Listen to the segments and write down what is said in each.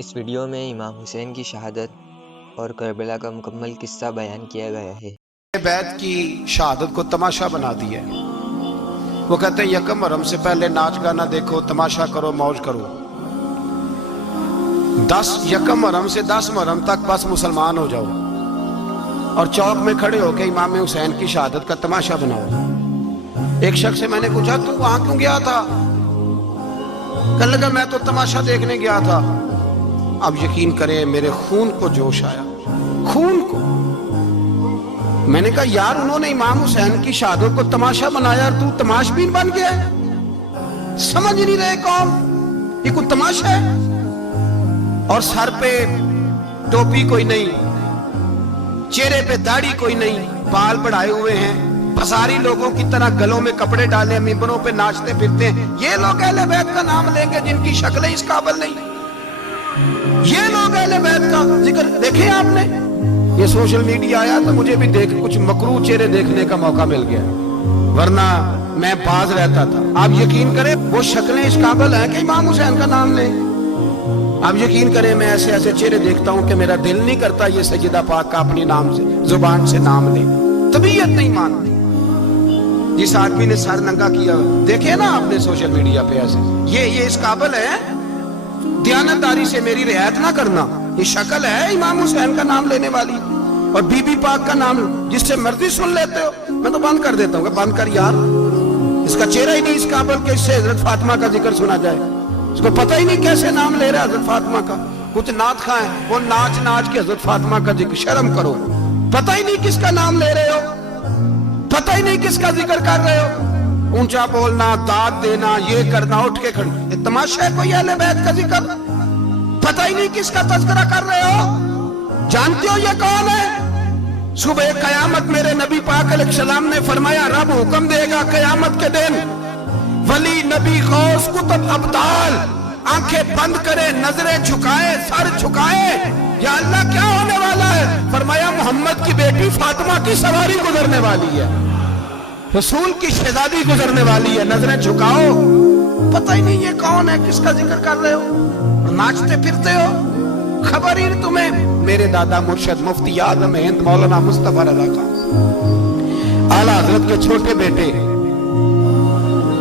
اس video میں امام حسین کی شہادت اور کربلا کا مکمل قصہ بیان کیا گیا ہے۔ بیت کی شہادت کو تماشا بنا دیا ہے۔ وہ کہتے ہیں یکم محرم سے پہلے ناچ گانا دیکھو، تماشا کرو، موج کرو۔ 10 یکم محرم سے 10 محرم تک بس مسلمان ہو جاؤ اور چوک میں کھڑے ہو کے امام حسین کی شہادت کا تماشا بناؤ۔ ایک شخص سے میں نے پوچھا تو وہاں کیوں گیا تھا؟ کہنے لگا میں تو تماشا دیکھنے گیا تھا۔ اب یقین کریں میرے خون کو جوش آیا، خون کو۔ میں نے کہا یار انہوں نے امام حسین کی شہادت کو تماشا بنایا اور تو تماش بین بن گیا۔ سمجھ نہیں رہے کون یہ کوئی تماشا ہے؟ اور سر پہ ٹوپی کوئی نہیں، چہرے پہ داڑھی کوئی نہیں، بال بڑھائے ہوئے ہیں، بازاری لوگوں کی طرح گلوں میں کپڑے ڈالے ممبروں پہ ناچتے پھرتے ہیں۔ یہ لوگ اہل بیت کا نام لیں گے جن کی شکلیں اس قابل نہیں۔ یہ لوگ اہل بیت کا ذکر دیکھیں آپ نے؟ یہ سوشل میڈیا آیا تو مجھے بھی دیکھ کچھ مکروہ چہرے دیکھنے کا موقع مل گیا، ورنہ میں باز رہتا تھا۔ آپ یقین کریں وہ شکلیں اس قابل ہیں کہ امام حسین کا نام لیں؟ آپ یقین کریں میں ایسے ایسے چہرے دیکھتا ہوں کہ میرا دل نہیں کرتا یہ سیدہ پاک کا اپنی نام سے زبان سے نام لے، طبیعت نہیں مانتی۔ جس آدمی نے سر ننگا کیا دیکھے نا آپ نے سوشل میڈیا پہ، ایسے یہ اس قابل ہے دیانتداری سے میری رعایت نہ کرنا؟ یہ شکل ہے امام حسین کا نام لینے والی؟ اور بی بی پاک کا نام جس سے مرضی سن لیتے ہو؟ میں تو بند کر دیتا ہوں کہ بند کر یار، اس کا چہرہ ہی نہیں اس قابل کہ اس سے حضرت فاطمہ کا ذکر سنا جائے۔ اس کو پتہ ہی نہیں کیسے نام لے رہا حضرت فاطمہ کا۔ کچھ نعت خواہ ہیں وہ ناچ ناچ کے حضرت فاطمہ کا ذکر، شرم کرو۔ پتہ ہی نہیں کس کا نام لے رہے ہو، پتہ ہی نہیں کس کا ذکر کر رہے ہو۔ اونچا بولنا، داد دینا، یہ کرنا، اٹھ کے کھڑی، یہ تماشا ہے کوئی اہل بیت کا ذکر؟ پتہ ہی نہیں کس کا تذکرہ کر رہے ہو؟ جانتے ہو یہ کون ہے؟ صبح قیامت میرے نبی پاک علیہ السلام نے فرمایا رب حکم دے گا قیامت کے دن، ولی نبی غوث کتب ابدال آنکھیں بند کرے، نظریں جھکائے، سر جھکائے، یا اللہ کیا ہونے والا ہے؟ فرمایا محمد کی بیٹی فاطمہ کی سواری گزرنے والی ہے، رسول کی شہزادی گزرنے والی ہے، نظریں جھکاؤ۔ پتہ ہی نہیں یہ کون ہے، کس کا ذکر کر رہے ہو، ناچتے پھرتے ہو، خبر ہی تمہیں۔ میرے دادا مرشد مفتی اعظم ہند مولانا مصطفیٰ رضا خان اعلیٰ حضرت کے چھوٹے بیٹے،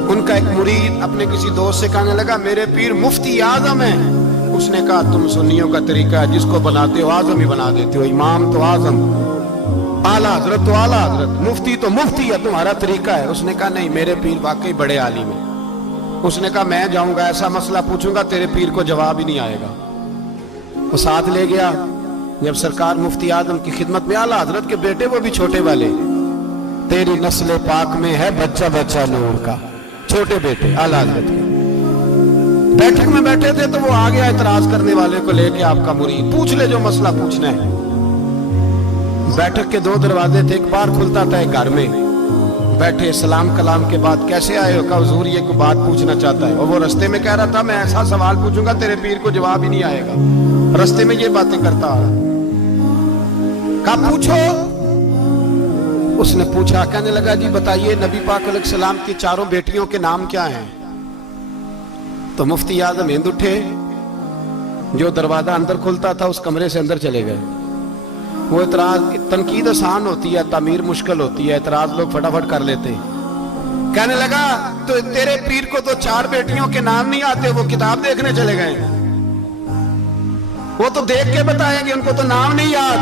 ان کا ایک مرید اپنے کسی دوست سے کہنے لگا میرے پیر مفتی اعظم ہیں۔ اس نے کہا تم سنیوں کا طریقہ ہے جس کو بناتے ہو اعظم ہی بنا دیتے ہو، امام تو اعظم، اعلیٰ حضرت تو اعلیٰ حضرت، مفتی تو مفتی ہے، تمہارا طریقہ ہے۔ اس نے کہا نہیں میرے پیر واقعی بڑے عالم ہیں۔ اس نے کہا میں جاؤں گا ایسا مسئلہ پوچھوں گا تیرے پیر کو جواب ہی نہیں آئے گا۔ وہ ساتھ لے گیا، جب سرکار مفتی اعظم کی خدمت میں، اعلیٰ حضرت کے بیٹے وہ بھی چھوٹے والے، تیری نسل پاک میں ہے بچہ بچہ نور کا، چھوٹے بیٹے اعلیٰ حضرت کے بیٹھک میں بیٹھے تھے تو وہ آ گیا اعتراض کرنے والے کو لے کے، آپ کا مرید پوچھ لے جو مسئلہ پوچھنا ہے۔ بیٹھک کے 2 دروازے تھے، ایک باہر کھلتا تھا ایک گھر میں۔ بیٹھے سلام کلام کے بعد کیسے آئے ہو؟ کہا حضور یہ کوئی بات پوچھنا چاہتا ہے، اور وہ رستے میں کہہ رہا تھا میں ایسا سوال پوچھوں گا تیرے پیر کو جواب ہی نہیں آئے گا، رستے میں یہ باتیں کرتا آ رہا۔ کہا پوچھو۔ اس نے پوچھا، کہنے لگا جی بتائیے نبی پاک علیہ السلام کی 4 بیٹیوں کے نام کیا ہیں؟ تو مفتی اعظم ہند اٹھے، جو دروازہ اندر کھلتا تھا اس کمرے سے اندر چلے گئے۔ وہ اعتراض، تنقید آسان ہوتی ہے، تعمیر مشکل ہوتی ہے، اعتراض لوگ فٹافٹ کر لیتے ہیں۔ کہنے لگا تو تیرے پیر کو تو 4 بیٹیوں کے نام نہیں آتے، وہ کتاب دیکھنے چلے گئے، وہ تو دیکھ کے بتائیں گے، ان کو تو نام نہیں یاد۔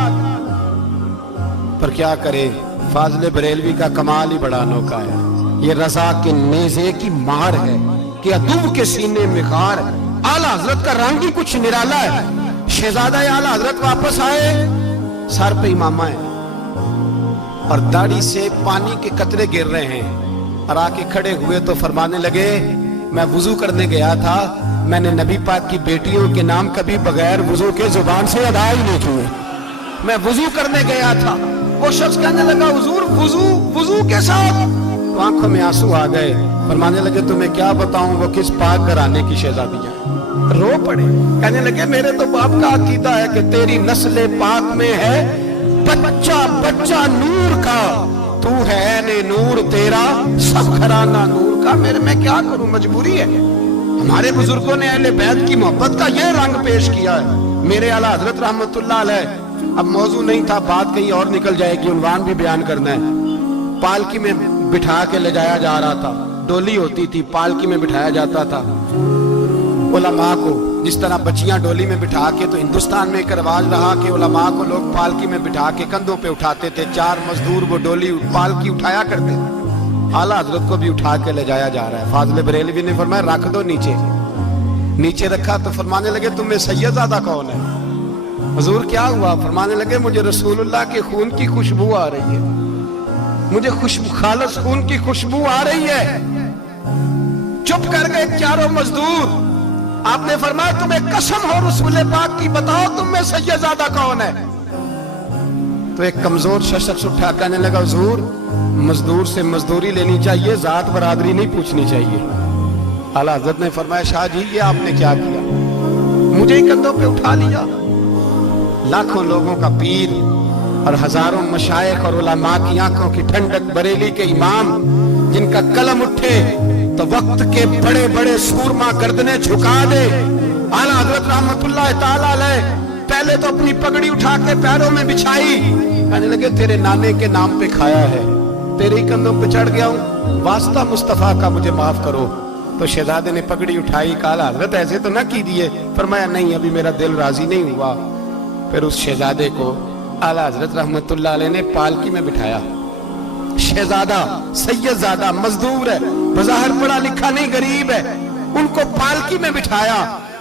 پر کیا کرے، فاضل بریلوی کا کمال ہی بڑا انوکھا ہے، یہ رضا کے نیزے کی مار ہے کہ عدو کے سینے میں غار ہے۔ اعلیٰ حضرت کا رنگ ہی کچھ نرالا ہے۔ شہزادہ اعلیٰ حضرت واپس آئے، سر پہ امامہ ہے اور داڑھی سے پانی کے قطرے گر رہے ہیں، اور آ کے کھڑے ہوئے تو فرمانے لگے میں وضو کرنے گیا تھا، میں نے نبی پاک کی بیٹیوں کے نام کبھی بغیر وضو کے زبان سے ادا ہی نہیں کیے، میں وضو کرنے گیا تھا۔ وہ شخص کہنے لگا حضور وضو کے ساتھ؟ تو آنکھوں میں آنسو آ گئے، فرمانے لگے تمہیں کیا بتاؤں وہ کس پاک گھرانے کی شہزادی ہے۔ رو پڑے، کہنے لگے میرے تو باپ کا عقیدہ ہے کہ تیری نسل پاک میں ہے بچہ بچہ نور کا، تو ہے نے نور تیرا سب گھرانہ نور کا۔ میرے میں کیا کروں، مجبوری ہے۔ ہمارے بزرگوں نے اہل بیت کی محبت کا یہ رنگ پیش کیا ہے. میرے اعلیٰ حضرت رحمت اللہ علیہ، اب موضوع نہیں تھا، بات کہیں اور نکل جائے گی، عنوان بھی بیان کرنا ہے. پالکی میں بٹھا کے لے جایا جا رہا تھا، ڈولی ہوتی تھی، پالکی میں بٹھایا جاتا تھا علماء کو. جس طرح بچیاں ڈولی میں بٹھا کے، تو ہندوستان میں ایک رواج رہا کہ علماء کو لوگ پالکی میں بٹھا کے کندھوں پہ اٹھاتے تھے. 4 مزدور وہ ڈولی پالکی اٹھایا کرتے تھے. اعلیٰ حضرت کو بھی اٹھا کے لے جایا جا رہا ہے. فاضل بریلوی نے فرمایا رکھ دو نیچے. نیچے رکھا تو فرمانے لگے تم میں سید زادہ کون ہے؟ حضور کیا ہوا؟ فرمانے لگے مجھے رسول اللہ کے خون کی خوشبو آ رہی ہے، مجھے خالص خون کی خوشبو آ رہی ہے. چپ کر گئے چاروں مزدور. آپ نے فرمایا تمہیں قسم ہو رسول پاک کی، بتاؤ تم میں سید زادہ کون ہے؟ تو ایک کمزور شخص اٹھا کہنے لگا حضور مزدور سے مزدوری لینی چاہیے، ذات برادری نہیں پوچھنی چاہیے. اعلیٰ حضرت نے فرمایا شاہ جی یہ آپ نے کیا کیا؟ مجھے ہی کندھوں پہ اٹھا لیا. لاکھوں لوگوں کا پیر اور ہزاروں مشائخ اور علماء کی آنکھوں کی ٹھنڈک، بریلی کے امام جن کا قلم اٹھے تو وقت کے بڑے بڑے سورما گردنیں جھکا دے. اعلیٰ حضرت رحمت اللہ تعالیٰ علیہ پہلے تو اپنی پگڑی اٹھا کے پیروں میں بچھائی، کہنے لگے تیرے نانے کے نام پہ کھایا ہے، تیرے ہی کندھوں پہ چڑھ گیا ہوں، واسطہ مصطفیٰ کا مجھے معاف کرو. تو شہزادے نے پگڑی اٹھائی، کہا حضرت ایسے تو نہ کیجیے. فرمایا نہیں ابھی میرا دل راضی نہیں ہوا. پھر اس شہزادے کو اعلیٰ حضرت رحمت اللہ علیہ نے پالکی میں بٹھایا. شہزادہ سید زادہ مزدور ہے، بظاہر پڑھا لکھا نہیں، غریب ہے، ان کو پالکی میں بٹھایا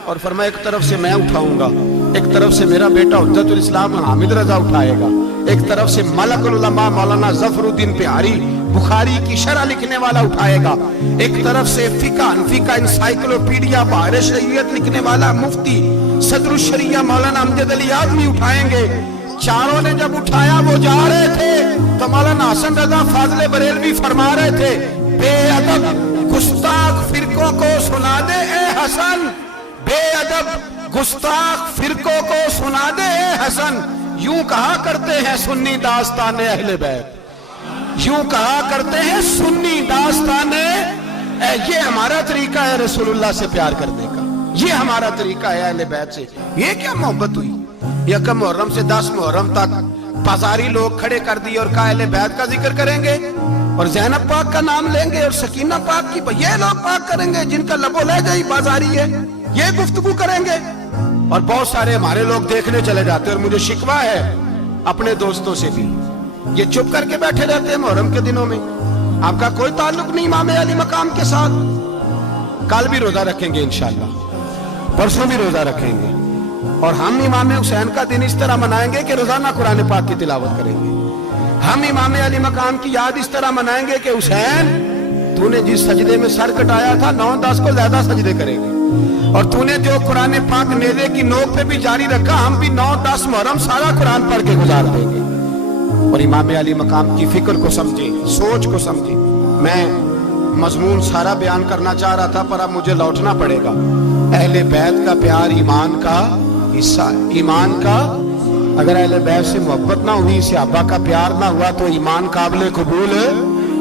اور فرمایا ایک طرف سے میں اٹھاؤں گا، ایک طرف سے میرا بیٹا حجت الاسلام حامد رضا اٹھائے گا، ایک طرف سے ملک العلماء مولانا ظفر الدین بہاری بخاری کی شرح لکھنے والا اٹھائے گا، ایک طرف سے فقہ حنفی کا انسائکلوپیڈیا بحر شریعت لکھنے والا مفتی صدر الشریعہ مولانا امجد علی اعظمی اٹھائیں گے. چاروں نے جب اٹھایا وہ جا رہے تھے تو مولانا حسن رضا فاضل بریلوی فرما رہے تھے بے ادب گستاخ فرقوں کو سنا دے اے حسن، بے ادب گستاخ فرقوں کو سنا دے اے حسن. یوں کہا کرتے ہیں سنی داستان اہل بیت، یوں کہا کرتے ہیں سنی داستان. یہ ہمارا طریقہ ہے رسول اللہ سے پیار کرنے کا، یہ ہمارا طریقہ ہے اہل بیت سے. یہ کیا محبت ہوئی؟ یکم محرم سے 10 محرم تک بازاری لوگ کھڑے کر دیے اور کہا اہل بیت کا ذکر کریں گے اور زینب پاک کا نام لیں گے اور سکینہ پاک کی، یہ لوگ پاک کریں گے جن کا لب و لہجہ ہی بازاری ہے، یہ گفتگو کریں گے. اور بہت سارے ہمارے لوگ دیکھنے چلے جاتے ہیں. اور مجھے شکوہ ہے اپنے دوستوں سے بھی، یہ چپ کر کے بیٹھے رہتے ہیں محرم کے دنوں میں. آپ کا کوئی تعلق نہیں امام علی مقام کے ساتھ. کل بھی روزہ رکھیں گے انشاءاللہ، پرسوں بھی روزہ رکھیں گے، اور ہم امام حسین کا دن اس طرح منائیں گے کہ روزانہ قرآن پاک کی تلاوت کریں گے. ہم امام علی مقام کی یاد اس طرح منائیں گے کہ حسین تو نے جس سجدے میں سر کٹایا تھا 9-10 کو زیادہ سجدے کریں گے، اور تو نے جو قرآن پاک نیزے کی نوک پہ بھی جاری رکھا، ہم بھی 9-10 محرم سارا قرآن پڑھ کے گزار دیں گے. اور امام علی مقام کی فکر کو سمجھیں، سوچ کو سمجھیں. میں مضمون سارا بیان کرنا چاہ رہا تھا پر اب مجھے لوٹنا پڑے گا. اہل بیت کا پیار ایمان کا حصہ ہے. ایمان کا اگر اہل بیت سے محبت نہ ہوئی، صحابہ کا پیار نہ ہوا تو ایمان قابل قبول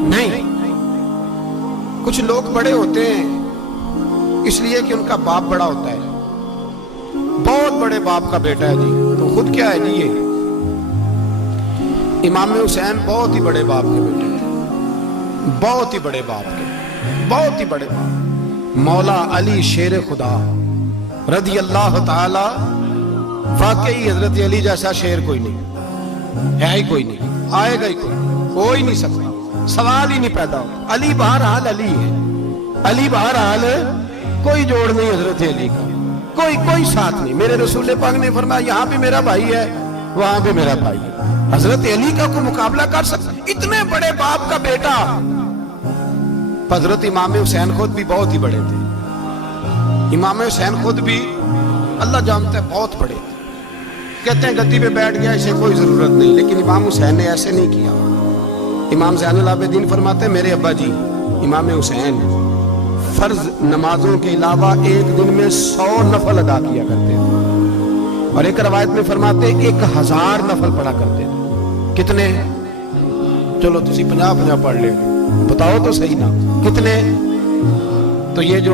نہیں. کچھ لوگ بڑے ہوتے ہیں اس لیے کہ ان کا باپ بڑا ہوتا ہے، بہت بڑے باپ کا بیٹا ہے جی، تو خود کیا ہے جی یہ امام حسین بہت ہی بڑے باپ کے بیٹے تھے، بہت ہی بڑے باپ کے، بہت ہی بڑے باپ. مولا علی شیر خدا رضی اللہ تعالی، واقعی حضرت علی جیسا شیر کوئی نہیں ہے، ہی کوئی نہیں، آئے گا ہی کوئی، ہو ہی نہیں سکتا، سوال ہی نہیں پیدا ہوتا. علی بہرحال علی ہے، علی بہرحال کوئی جوڑ نہیں حضرت علی کا، کوئی ساتھ نہیں. میرے رسول پاک نے فرمایا یہاں بھی میرا بھائی ہے وہاں بھی میرا بھائی ہے. حضرت علی کا کوئی مقابلہ کر سکتا؟ اتنے بڑے باپ کا بیٹا. حضرت امام حسین خود بھی بہت ہی بڑے تھے. امام حسین خود بھی اللہ جانتا ہے بہت بڑے تھے. کہتے ہیں گدی پہ بیٹھ گیا اسے کوئی ضرورت نہیں، لیکن امام حسین نے ایسے نہیں کیا. امام زین العابدین فرماتے ہیں میرے ابا جی امام حسین فرض نمازوں کے علاوہ ایک دن میں 100 نفل ادا کیا کرتے تھے، اور ایک روایت میں فرماتے 1000 نفل پڑھا کرتے تھے. کتنے؟ چلو تسی 50 پڑھ لے، بتاؤ تو صحیح نا کتنے؟ تو یہ جو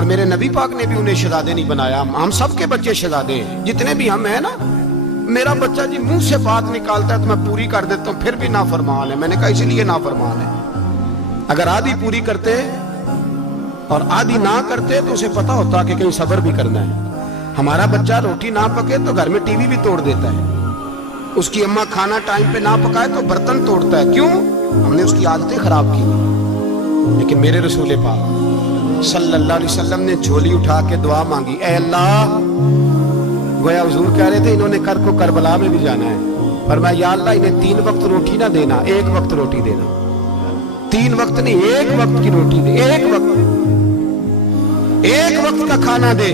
اور میرے نبی پاک نے بھی انہیں شہزادے نہیں بنایا. ہم سب کے بچے شہزادے ہیں, جتنے بھی ہم ہیں نا. میرا بچہ جی منہ سے بات نکالتا ہے تو میں پوری کر دیتا ہوں, پھر بھی نافرمان ہے. میں نے کہا اسی لیے نافرمان ہے. اگر آدھی پوری کرتے اور آدھی نہ کرتے تو اسے پتا ہوتا کہ کہیں صبر بھی کرنا ہے. ہمارا بچہ روٹی نہ پکے تو گھر میں ٹی وی بھی توڑ دیتا ہے. اس کی اماں کھانا ٹائم پہ نہ پکائے تو برتن توڑتا ہے. کیوں؟ ہم نے اس کی عادتیں خراب کی. لیکن میرے رسول پاک صلی اللہ علیہ وسلم نے جھولی اٹھا کے دعا مانگی, اے اللہ, گویا حضور کہہ رہے تھے انہوں نے کر کو کربلا میں بھی جانا ہے, فرمایا یا اللہ انہیں 3 وقت روٹی نہ دینا, 1 وقت روٹی دینا. 3 وقت نہیں, 1 وقت کی روٹی دے, 1 وقت کا کھانا دے.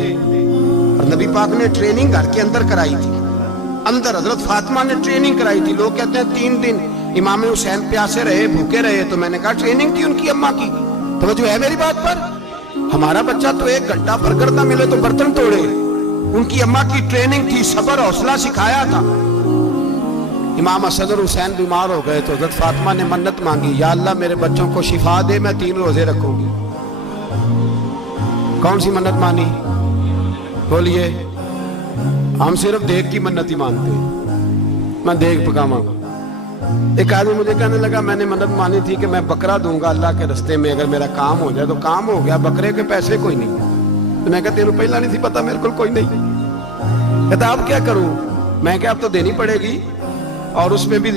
اور نبی پاک نے ٹریننگ گھر کے اندر کرائی تھی. اندر حضرت فاطمہ نے ٹریننگ کرائی تھی. لوگ کہتے ہیں 3 دن امام حسین پیاسے رہے, بھوکے رہے. تو میں نے کہا ٹریننگ تھی ان کی اماں کی. توجہ ہے میری بات پر؟ ہمارا بچہ تو 1 گھنٹہ برگر نہ ملے تو برتن توڑے. ان کی اماں کی ٹریننگ تھی, صبر حوصلہ سکھایا تھا. امام حسن اور حسین بیمار ہو گئے تو حضرت فاطمہ نے منت مانگی, یا اللہ میرے بچوں کو شفا دے, میں 3 روزے رکھوں گی. کون سی منت مانی؟ بولیے. ہم صرف دیکھ کی منت ہی مانتے ہیں. میں دیکھ پکاواں گا. ایک آدمی مجھے کہنے لگا میں نے منت مانی تھی کہ میں بکرا دوں گا اللہ کے رستے میں, اگر میرا کام ہو جائے. تو کام ہو گیا, بکرے کے پیسے کوئی نہیں. تو میں کہا تیرے پہلا نہیں تھی پتا, میرے کو کوئی نہیں. کہتا اب کیا کروں؟ میں کہا اب تو دینی پڑے گی, اور اس میں بھی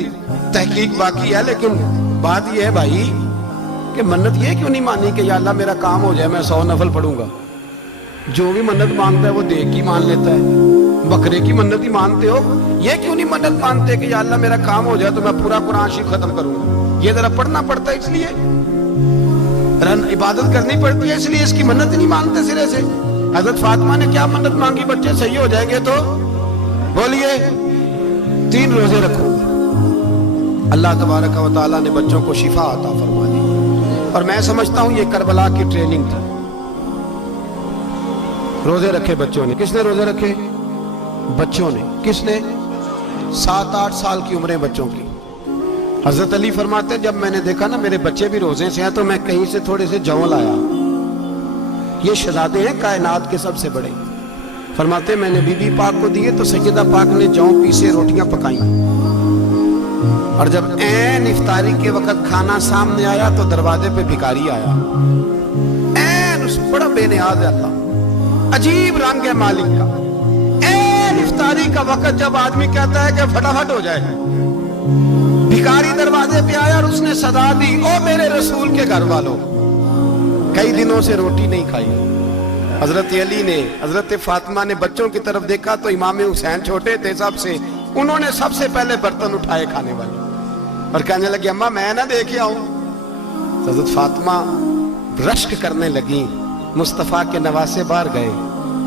تحقیق باقی ہے. لیکن بات یہ ہے بھائی کہ منت یہ کیوں نہیں مانی کہ یا اللہ میرا کام ہو جائے, میں 100 نفل پڑھوں گا. جو بھی منت مانگتا ہے وہ دیکھ کی مان لیتا ہے. بکرے کی منت ہی مانتے ہو, یہ کیوں نہیں منت مانتے کہ یا اللہ میرا کام ہو جائے تو میں پورا قرآن شریف ختم کروں گا. یہ ذرا پڑھنا پڑتا ہے, اس لیے عبادت کرنی پڑتی ہے, اس لیے اس کی منت نہیں مانتے سرے سے. حضرت فاطمہ نے کیا منت مانگی؟ بچے صحیح ہو جائیں گے تو بولیے 3 روزے رکھو. اللہ تبارک و تعالیٰ نے بچوں کو شفا عطا فرما دی. اور میں سمجھتا ہوں یہ کربلا کی ٹریننگ تھی. روزے رکھے بچوں نے. کس نے روزے رکھے؟ بچوں نے. کس نے؟ 7-8 سال کی عمریں بچوں کی. حضرت علی فرماتے جب میں نے دیکھا نا میرے بچے بھی روزے سے ہیں تو میں کہیں سے تھوڑے سے جوں لایا. یہ شہزادے ہیں کائنات کے سب سے بڑے. فرماتے میں نے بی بی پاک کو دیے تو سیدہ پاک نے جوں پیسے روٹیاں پکائیں. اور جب عین افطاری کے وقت کھانا سامنے آیا تو دروازے پہ بھکاری آیا. عین اس بڑا بے نیاز ہے اللہ, عجیب رنگ ہے مالک کا. عین افطاری کا وقت جب آدمی کہتا ہے کہ فٹافٹ ہو جائے, بھکاری دروازے پہ آیا اور اس نے صدا دی, او میرے رسول کے گھر والوں, کئی دنوں سے روٹی نہیں کھائی. حضرت علی نے, حضرت فاطمہ نے بچوں کی طرف دیکھا تو امام حسین چھوٹے تھے سب سے, انہوں نے سب سے پہلے برتن اٹھائے کھانے والے اور کہنے لگے اماں میں نہ دیکھے آؤں. حضرت فاطمہ رشک کرنے لگی. مصطفیٰ کے نواسے باہر گئے,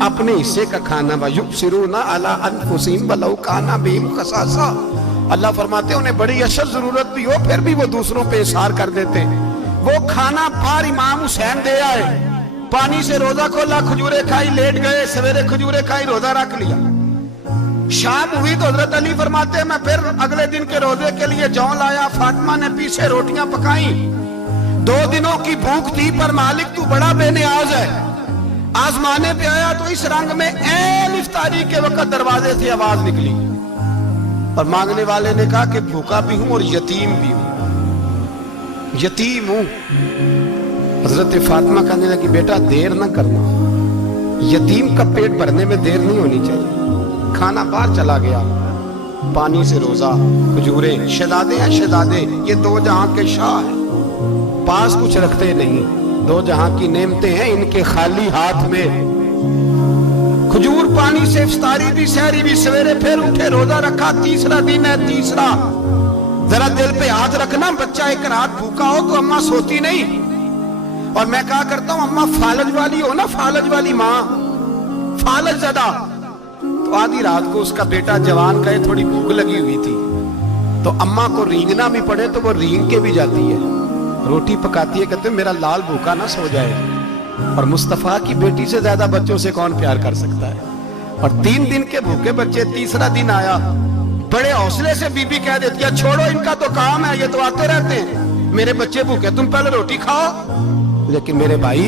اپنے حصے کا کھانا وَيُبْصِرُونَ عَلَىٰ أَنفُسِهِمْ وَلَوْ كَانَ بِهِمْ خَصَاصَةٌ. اللہ فرماتے انہیں بڑی اشد ضرورت بھی ہو پھر بھی وہ دوسروں پہ اثار کر دیتے. وہ کھانا پار امام حسین دے آئے, پانی سے روزہ کھولا, کھجورے کھائی, لیٹ گئے, سویرے کھجورے کھائی, روزہ رکھ لیا. شام ہوئی تو حضرت علی فرماتے ہیں میں پھر اگلے دن کے روزے کے لیے جوں لایا. فاطمہ نے پیچھے روٹیاں پکائیں. 2 دنوں کی بھوک تھی پر مالک تو بڑا بے نیاز ہے. آزمانے پہ آیا تو اس رنگ میں عین افطاری کے وقت دروازے سے آواز نکلی اور مانگنے والے نے کہا کہ بھوکا بھی ہوں اور یتیم بھی ہوں, یتیم ہوں. حضرت فاطمہ کہنے لگی بیٹا دیر نہ کرنا, یتیم کا پیٹ بھرنے میں دیر نہیں ہونی چاہیے. کھانا باہر چلا گیا, پانی سے روزہ, کھجورے. شہزادے ہیں شہزادے, یہ 2 جہاں کے شاہ ہیں, پاس کچھ رکھتے نہیں. 2 جہاں کی نعمتیں ہیں ان کے خالی ہاتھ میں. کھجور پانی سے افطاری بھی, سحری بھی, سویرے پھر اٹھے, روزہ رکھا. 3را دن ہے, 3را. ذرا دل پہ ہاتھ رکھنا, بچہ 1 رات بھوکا ہو تو اماں سوتی نہیں. اور میں کہا کرتا ہوں اماں فالج والی ہو نا, فالج والی ماں, فالج زدہ, تو آدھی رات کو اس کا بیٹا جوان کہے تھوڑی بھوک لگی ہوئی تھی تو اماں کو رینگنا بھی پڑے تو وہ رینگ کے بھی جاتی ہے, روٹی پکاتی ہے, کہتے ہیں میرا لال بھوکا نہ سو جائے. اور مصطفیٰ کی بیٹی سے زیادہ بچوں سے کون پیار کر سکتا ہے. اور 3 دن کے بھوکے بچے, 3را دن آیا, بڑے حوصلے سے بی بی کہہ دیتی ہے چھوڑو ان کا تو کام ہے, یہ تو آتے رہتے ہیں, میرے بچے بھوکے, تم پہلے روٹی کھاؤ. لیکن میرے بھائی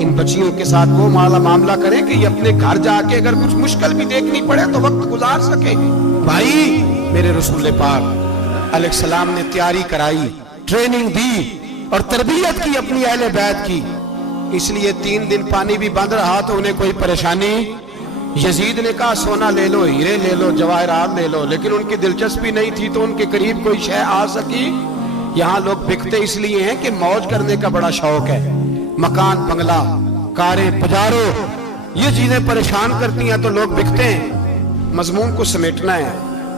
ان بچیوں کے ساتھ وہ معاملہ کریں کہ یہ اپنے گھر جا کے اگر کچھ مشکل بھی دیکھنی پڑے تو وقت گزار سکے. بھائی میرے رسول پاک علیہ السلام نے تیاری کرائی، ٹریننگ دی اور تربیت کی اپنی اہل بیت کی. اس لیے 3 دن پانی بھی بند رہا تو انہیں کوئی پریشانی. یزید نے کہا سونا لے لو، ہیرے لے لو، جواہرات لے لو، لیکن ان کی دلچسپی نہیں تھی تو ان کے قریب کوئی شے آ سکی. یہاں لوگ بکتے اس لیے ہیں کہ موج کرنے کا بڑا شوق ہے. مکان، بنگلہ، کاریں، پجارو، یہ چیزیں پریشان کرتی ہیں تو لوگ بکتے ہیں. مضمون کو سمیٹنا ہے.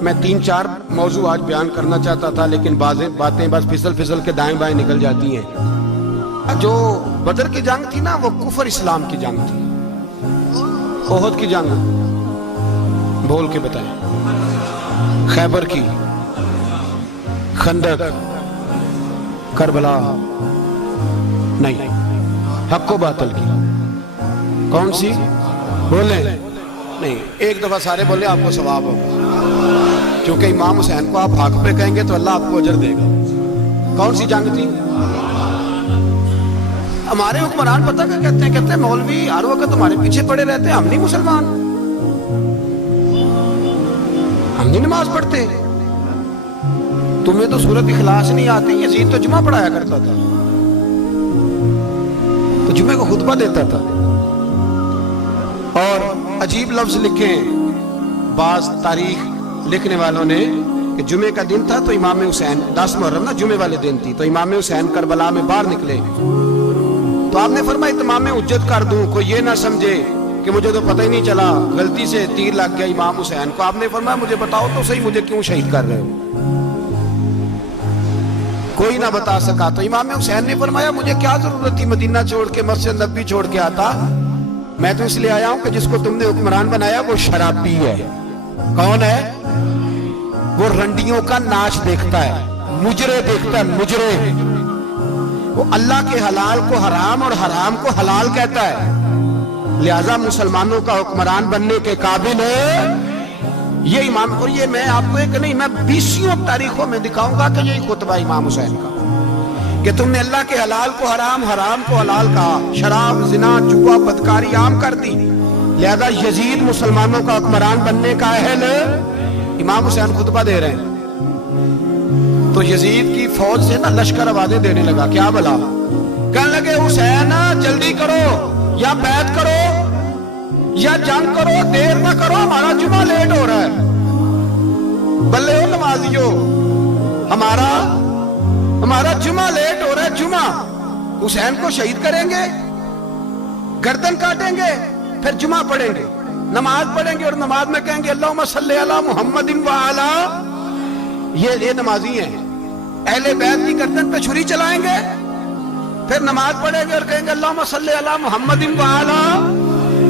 میں 3-4 موضوع آج بیان کرنا چاہتا تھا لیکن باتیں بس پھسل کے دائیں بائیں نکل جاتی ہیں. جو بدر کی جنگ تھی نا وہ کفر اسلام کی جنگ تھی. احد کی جنگ بول کے بتائیں. خیبر کی، خندق، کربلا نہیں، حق و باطل کی. کون سی بولیں؟ نہیں، ایک دفعہ سارے بولے آپ کو ثواب ہوگا، کیونکہ امام حسین کو آپ حق پہ کہیں گے تو اللہ آپ کو اجر دے گا. کون سی جنگ تھی؟ ہمارے حکمران پتہ کیا کہتے ہیں مولوی ہر وقت تمہارے پیچھے پڑے رہتے ہیں، ہم نہیں مسلمان، ہم نہیں نماز پڑھتے، تمہیں تو سورت اخلاص نہیں آتی. یزید تو جمعہ پڑھایا کرتا تھا، تو جمعے کو خطبہ دیتا تھا. اور عجیب لفظ لکھے بعض تاریخ لکھنے والوں نے کہ جمعے کا دن تھا تو امام حسین 10 محرم نا جمعے والے دن تھی، تو امام حسین کربلا میں باہر نکلے تو آپ نے فرمایا اتمام حجت کر دوں، کوئی یہ نہ سمجھے کہ مجھے تو پتہ ہی نہیں چلا، غلطی سے تیر لگ گیا امام حسین کو. آپ نے فرمایا مجھے بتاؤ تو صحیح مجھے کیوں شہید کر رہے ہو؟ کوئی نہ بتا سکا. تو امام حسین نے فرمایا مجھے کیا ضرورت تھی مدینہ چھوڑ کے، مسجد نبوی چھوڑ کے آتا. میں تو اس لیے آیا ہوں کہ جس کو تم نے حکمران بنایا وہ شرابی ہے. کون ہے وہ؟ رنڈیوں کا ناچ دیکھتا ہے، مجرے دیکھتا ہے، مجرے. وہ اللہ کے حلال کو حرام اور حرام کو حلال کہتا ہے. لہذا مسلمانوں کا حکمران بننے کے قابل ہے یہ امام. اور یہ میں آپ کو ایک نہیں، میں 20 تاریخوں میں دکھاؤں گا کہ یہی خطبہ امام حسین کا کہ تم نے اللہ کے حلال کو حرام، حرام کو حلال کہا، شراب، زنا، جوا، بدکاری عام کر دی. لہذا یزید مسلمانوں کا حکمران بننے کا اہل. امام حسین خطبہ دے رہے ہیں تو یزید کی فوج سے نا لشکر آوازیں دینے لگا. کیا بلا؟ کہنے لگے حسین جلدی کرو، یا بیعت کرو یا جنگ کرو، دیر نہ کرو، ہمارا جمعہ لیٹ ہو رہا ہے. بلے ہو نمازیو، ہمارا جمعہ لیٹ ہو رہا ہے. جمعہ حسین کو شہید کریں گے، گردن کاٹیں گے، پھر جمعہ پڑھیں گے، نماز پڑھیں گے اور نماز میں کہیں گے اللہم صلی علی محمد وعلی. یہ نمازی ہیں. اہل بیت کی گردن پہ چھری چلائیں گے، پھر نماز پڑھیں گے اور کہیں گے اللہم صلی علی محمد وعلی.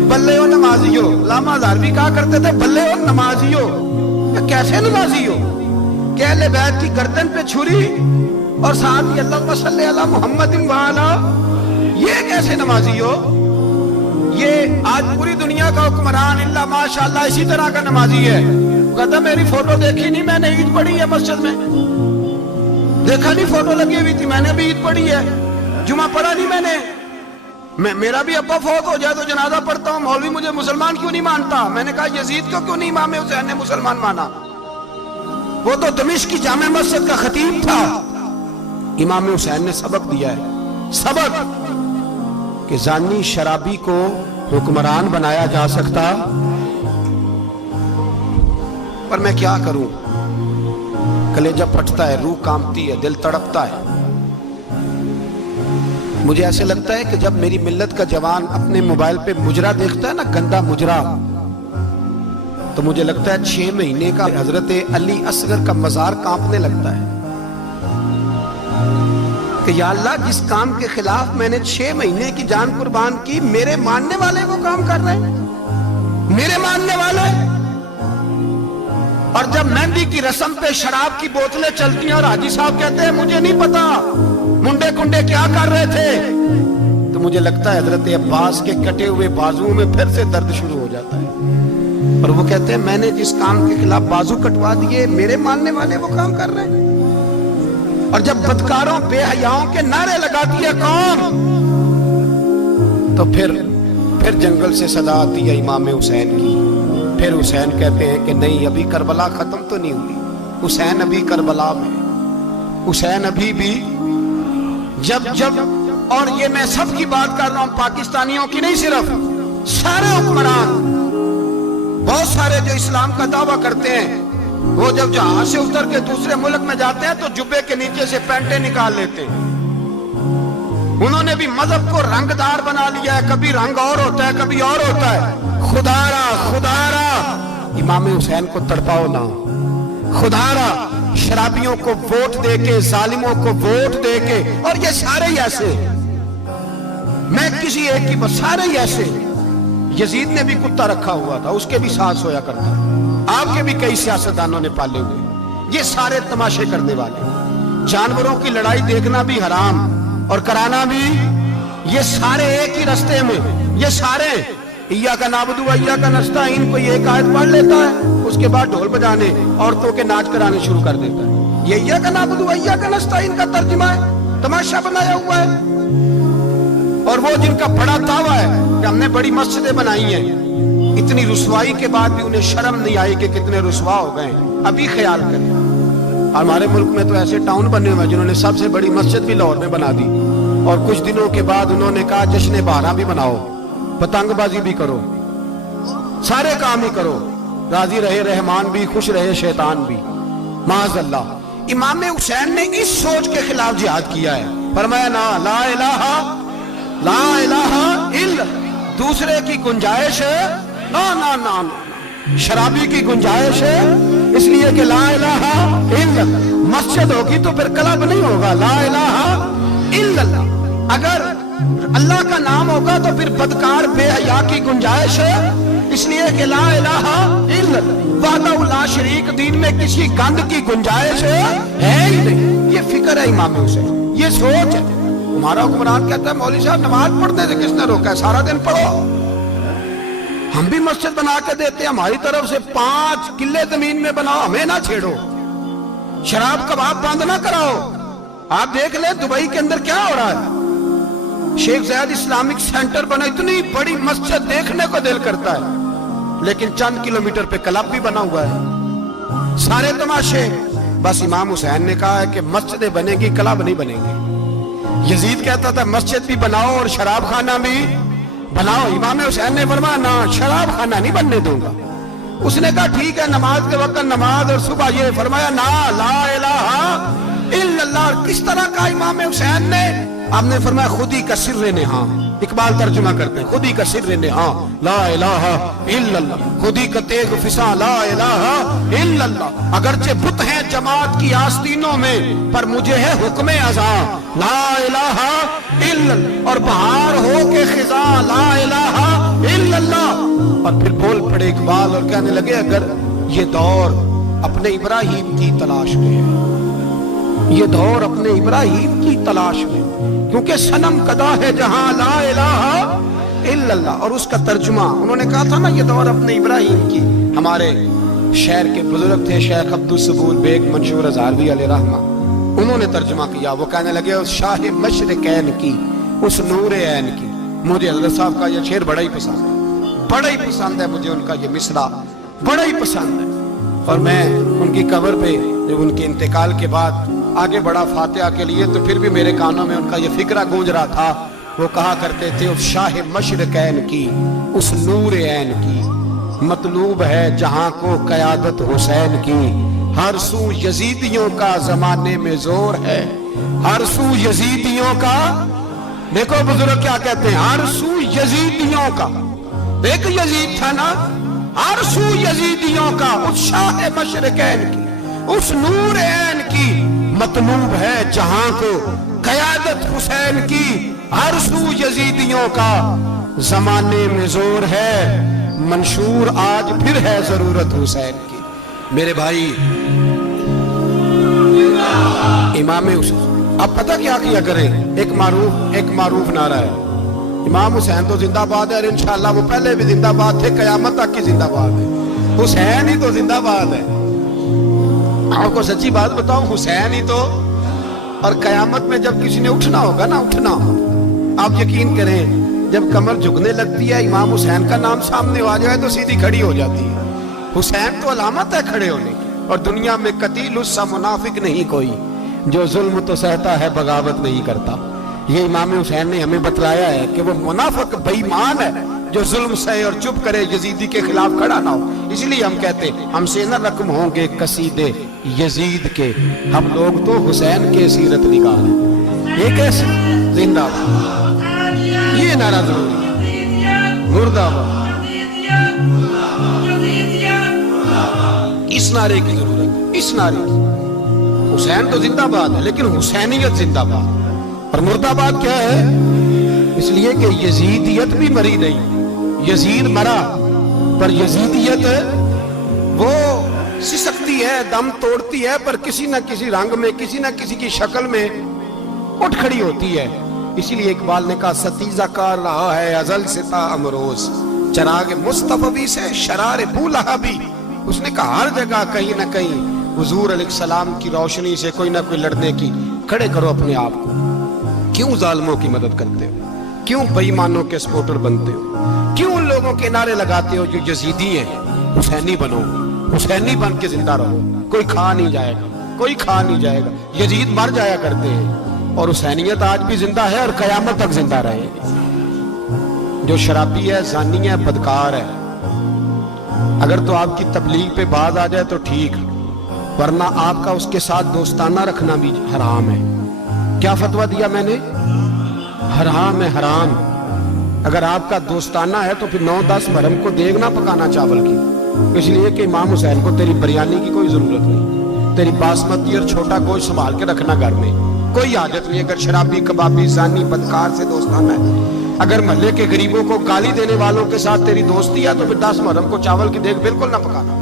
بلے ہو نمازیو. علامہ ہزاروی کہا کرتے تھے بلے ہو نمازیو. کیسے نمازی ہو کہ اہل بیت کی گردن پہ چھری اور ساتھ ہی اللہم صلی علی محمد وعلی؟ یہ کیسے نمازی ہو؟ یہ آج پوری دنیا کا حکمران اللہ ماشاءاللہ اسی طرح کا نمازی ہے. کہتا میری فوٹو دیکھی نہیں، میں نے عید پڑھی ہے مسجد میں، دیکھا نہیں فوٹو لگی ہوئی تھی، میں نے بھی عید پڑھی ہے، جمعہ پڑھا نہیں میں نے. میرا بھی ابا فوت ہو جائے تو جنازہ پڑھتا ہوں، مولوی مجھے مسلمان کیوں نہیں مانتا؟ میں نے کہا یزید کو کیوں نہیں امام حسین نے مسلمان مانا؟ وہ تو دمشق کی جامع مسجد کا خطیب تھا. امام حسین نے سبق دیا ہے، سبق کہ زانی شرابی کو حکمران بنایا جا سکتا. پر میں کیا کروں، کلیجہ پھٹتا ہے، روح کانپتی ہے، دل تڑپتا ہے. مجھے ایسے لگتا ہے کہ جب میری ملت کا جوان اپنے موبائل پہ مجرا دیکھتا ہے نا، گندا مجرا، تو مجھے لگتا ہے 6 مہینے کا حضرت علی اصغر کا مزار کانپنے لگتا ہے کہ یا اللہ جس کام کے خلاف میں نے 6 مہینے کی جان قربان کی، میرے ماننے والے وہ کام کر رہے ہیں، میرے ماننے والے. اور جب مہندی کی رسم پہ شراب کی بوتلیں چلتی ہیں اور حاجی صاحب کہتے ہیں مجھے نہیں پتا منڈے کنڈے کیا کر رہے تھے، تو مجھے لگتا ہے حضرت عباس کے کٹے ہوئے بازوؤں میں پھر سے درد شروع ہو جاتا ہے. اور وہ کہتے ہیں میں نے جس کام کے خلاف بازو کٹوا دیے، میرے ماننے والے وہ کام کر رہے ہیں. اور جب بدکاروں بے حیاؤں کے نعرے لگاتی ہے قوم تو پھر جنگل سے صدا آتی ہے امام حسین کی. پھر حسین کہتے ہیں کہ نہیں، ابھی کربلا ختم تو نہیں ہوئی، حسین ابھی کربلا میں، حسین ابھی بھی جب اور یہ میں سب کی بات کر رہا ہوں، پاکستانیوں کی نہیں، صرف سارے حکمران، بہت سارے جو اسلام کا دعویٰ کرتے ہیں، وہ جب جہاز سے اتر کے دوسرے ملک میں جاتے ہیں تو جبے کے نیچے سے پینٹیں نکال لیتے ہیں. انہوں نے بھی مذہب کو رنگدار بنا لیا ہے، کبھی رنگ اور ہوتا ہے کبھی اور ہوتا ہے. خدا را امام حسین کو تڑپاؤ نہ، خدا را شرابیوں کو ووٹ دے کے، ظالموں کو ووٹ دے کے، اور یہ سارے ہی ایسے، میں کسی ایک کی بس، سارے ہی ایسے. یزید نے بھی کتا رکھا ہوا تھا، اس کے بھی سانس ہویا کرتا، آپ کے بھی کئی سیاستدانوں نے پالے ہوئے. یہ سارے تماشے کرنے والے، جانوروں کی لڑائی دیکھنا بھی حرام اور کرانا بھی، یہ سارے ایک ہی رستے میں، یہ سارے ایاک نعبد و ایاک نستعین کوئی ایک آیت پڑھ لیتا ہے، اس کے بعد ڈھول بجانے، عورتوں کے ناچ کرانے شروع کر دیتا ہے. یہ ایاک نعبد و ایاک نستعین کا ترجمہ ہے، تماشا بنایا ہوا ہے. اور وہ جن کا بڑا دعویٰ ہے کہ ہم نے بڑی مسجدیں بنائی ہیں، اتنی رسوائی کے بعد بھی انہیں شرم نہیں آئی کہ کتنے رسوا ہو گئے. ابھی خیال کریں، ہمارے ملک میں تو ایسے ٹاؤن بنے ہوئے جنہوں نے سب سے بڑی مسجد بھی لاہور میں بنا دی، اور کچھ دنوں کے بعد انہوں نے کہا جشن بہارا بھی بناؤ، پتنگ بازی بھی کرو، سارے کام ہی کرو، راضی رہے رحمان بھی، خوش رہے شیطان بھی. معاذ اللہ. امام حسین نے اس سوچ کے خلاف جہاد کیا ہے، فرمایا نا لا الہ الا، دوسرے کی گنجائش ہے نا، شرابی کی گنجائش ہے، اس لیے کہ لا الہ الا، مسجد ہوگی تو پھر کلب نہیں ہوگا. لا الہ الا اللہ، اگر اللہ کا نام ہوگا تو پھر بدکار بے حیا کی گنجائش ہے، اس لیے کہ لا الہ الا وحدہ لا شریک، دین میں کسی گند کی گنجائش ہے ہی نہیں. یہ فکر ہے امام حسین، یہ سوچ ہے. ہمارا حکمران کہتا ہے مولوی صاحب نماز پڑھنے سے کس نے روکا ہے، سارا دن پڑھو. ہم بھی مسجد بنا کے دیتے ہیں، ہماری طرف سے 5 کلے زمین میں بناؤ، ہمیں نہ چھیڑو. شراب کباب بند نہ کراؤ. آپ دیکھ لیں دبئی کے اندر کیا ہو رہا ہے، شیخ زید اسلامک سینٹر بنا، اتنی بڑی مسجد دیکھنے کو دل کرتا ہے، لیکن چند کلومیٹر پہ کلب بھی بنا ہوا ہے، سارے تماشے. بس امام حسین نے کہا ہے کہ مسجدیں بنے گی، کلب نہیں بنے گی. یزید کہتا تھا مسجد بھی بناؤ اور شراب خانہ بھی بناؤ. امام حسین نے فرمایا نہ، شراب خانہ نہیں بننے دوں گا. اس نے کہا ٹھیک ہے، نماز کے وقت نماز اور صبح یہ. فرمایا نا لا الہ الا اللہ. اور کس طرح کا امام حسین نے، آپ نے فرمایا خود ہی کا سر نہاں. اقبال ترجمہ کرتے ہیں خود ہی کا سر نہاں لا الہ الا اللہ، خود ہی کا تیغ فساں لا الہ الا اللہ. اگرچہ بت ہیں جماعت کی آستینوں میں، پر مجھے ہے حکم ازاں لا الہ الا اللہ. اور بہار ہو کے خزاں لا الہ الا اللہ. اور پھر بول پڑے اقبال اور کہنے لگے اگر یہ دور اپنے ابراہیم کی تلاش میں ہے، یہ دور اپنے ابراہیم کی تلاش میں، کیونکہ صنم کدا ہے جہاں لا الہ الا اللہ. اور اس کا ترجمہ انہوں نے کہا تھا نا یہ دور اپنے ابراہیم کی. ہمارے شہر کے بزرگ تھے شیخ عبدالصبور بیگ منشور ہزاروی علیہ رحمہ، انہوں نے ترجمہ کیا. وہ کہنے لگے اس شاہ مشرقین کی، اس نور عین کی. مجھے حضرت صاحب کا یہ شعر بڑا ہی پسند ہے، بڑا ہی پسند ہے مجھے، ان کا یہ مصرع بڑا ہی پسند ہے. اور میں ان کی قبر پہ جب ان کے انتقال کے بعد آگے بڑھا فاتحہ کے لیے تو پھر بھی میرے کانوں میں ان کا یہ فکرہ گونج رہا تھا. وہ کہا کرتے تھے اس شاہ مشرقین کی، اس نور عین کی، مطلوب ہے جہاں کو قیادت حسین کی. ہر سو یزیدیوں کا زمانے میں زور ہے، ہر سو یزیدیوں کا. دیکھو بزرگ کیا کہتے ہیں، ہر سو یزیدیوں کا. ایک یزید تھا نا، ہر سو یزیدیوں کا، اس شاہ مشرقین کی، اس نور عین کی. مطلوب ہے جہاں کو قیادت حسین کی. ہر سو یزیدیوں کا زمانے میں زور ہے، منشور آج پھر ہے ضرورت حسین کی. میرے بھائی امام حسین، اب پتہ کیا کیا کریں، ایک معروف نعرہ ہے، امام حسین تو زندہ باد ہے، اور انشاءاللہ وہ پہلے بھی زندہ باد تھے، قیامت تک کی زندہ باد ہے. حسین ہی تو زندہ باد ہے. آپ کو سچی بات بتاؤں، حسین ہی تو. اور قیامت میں جب کسی نے اٹھنا ہوگا نا، اٹھنا، آپ یقین کریں جب کمر جھکنے لگتی ہے امام حسین کا نام سامنے آ جائے تو سیدھی کھڑی ہو جاتی ہے. حسین تو علامت ہے کھڑے ہونے کی. اور دنیا میں قتیل اس سا منافق نہیں کوئی جو ظلم تو سہتا ہے بغاوت نہیں کرتا. یہ امام حسین نے ہمیں بتلایا ہے کہ وہ منافق بے ایمان ہے جو ظلم سہے اور چپ کرے, یزیدی کے خلاف کھڑا نہ ہو. اس لیے ہم کہتے ہیں ہم سے نہ رقم ہوں گے قصیدے یزید کے, ہم لوگ تو حسین کے سیرت نگار ہیں. یہ کیسے زندہ باد, یہ نعرہ ضروری ہے, مردہ باد, اس نعرے کی ضرورت ہے, اس نعرے کی. حسین تو زندہ باد ہے لیکن حسینیت زندہ باد. اور مرد آباد کیا ہے؟ اس لیے کہ یزیدیت بھی مری نہیں, یزید مرا پر یزیدیت وہ سسکتی ہے, دم توڑتی ہے, پر کسی نہ کسی رنگ میں, کسی نہ کسی کی شکل میں اٹھ کھڑی ہوتی ہے. اسی لیے اقبال نے کہا ستیزہ کار رہا ہے ازل سے تا امروز, چراغ مصطفی سے شرار بولہبی. اس نے کہا ہر جگہ کہیں نہ کہیں حضور علیہ السلام کی روشنی سے کوئی نہ کوئی لڑنے کی. کھڑے کرو اپنے آپ کو. کیوں ظالموں کی مدد کرتے ہو, کیوں بے ایمانوں کے سپورٹر بنتے ہو, کیوں ان لوگوں کے نعرے لگاتے ہو جو یزیدی ہیں؟ حسینی بنو, حسینی بن کے زندہ رہو. کوئی کھا نہیں جائے گا, کوئی کھا نہیں جائے گا. یزید مر جایا کرتے ہیں اور حسینیت آج بھی زندہ ہے اور قیامت تک زندہ رہے. جو شرابی ہے, زانی ہے, بدکار ہے, اگر تو آپ کی تبلیغ پہ بات آ جائے تو ٹھیک, ورنہ آپ کا اس کے ساتھ دوستانہ رکھنا بھی حرام ہے. کیا فتویٰ دیا میں نے؟ حرام ہے, حرام. اگر آپ کا دوستانہ ہے تو پھر 9-10 محرم کو دیگ نہ پکانا چاول کی, اس لیے کہ امام حسین کو تیری بریانی کی کوئی ضرورت نہیں. تیری باسمتی اور چھوٹا گوشت سنبھال کے رکھنا گھر میں, کوئی حاجت نہیں. اگر شرابی, کبابی, زانی, بدکار سے دوستانہ ہے, اگر محلے کے غریبوں کو گالی دینے والوں کے ساتھ تیری دوستی ہے تو پھر 10 محرم کو چاول کی دیگ بالکل نہ پکانا.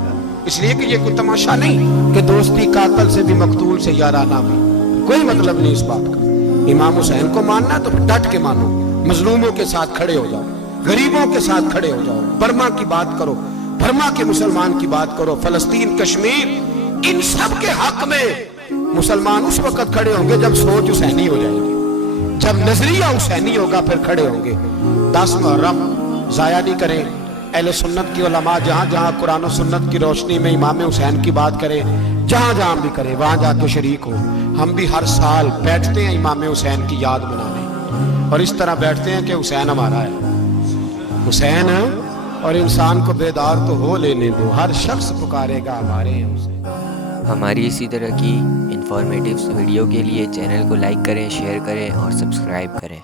اس لیے کہ یہ کوئی تماشا نہیں کہ دوستی قاتل سے بھی مقتول سے یارانہ بھی, کوئی مطلب نہیں اس بات کا. امام حسین کو ماننا ہے تو پھر ڈٹ کے مانو, مظلوموں کے ساتھ کھڑے ہو جاؤ, غریبوں کے ساتھ کھڑے ہو جاؤ, برما کی بات کرو, برما کے مسلمان کی بات کرو, فلسطین, کشمیر, ان سب کے حق میں مسلمان اس وقت کھڑے ہوں گے جب سوچ حسینی ہو جائے گی, جب نظریہ حسینی ہوگا پھر کھڑے ہوں گے. 10 محرم ضائع نہیں کریں. اہل سنت کی علماء جہاں جہاں قرآن و سنت کی روشنی میں امام حسین کی بات کریں, جہاں جہاں بھی کریں, وہاں جا کے شریک ہوں. ہم بھی ہر سال بیٹھتے ہیں امام حسین کی یاد منانے, اور اس طرح بیٹھتے ہیں کہ حسین ہمارا ہے, حسین ہے, اور انسان کو بیدار تو ہو لینے دو, ہر شخص پکارے گا ہمارے ہیں حسین. ہماری اسی طرح کی انفارمیٹیو ویڈیو کے لیے چینل کو لائک کریں, شیئر کریں اور سبسکرائب کریں.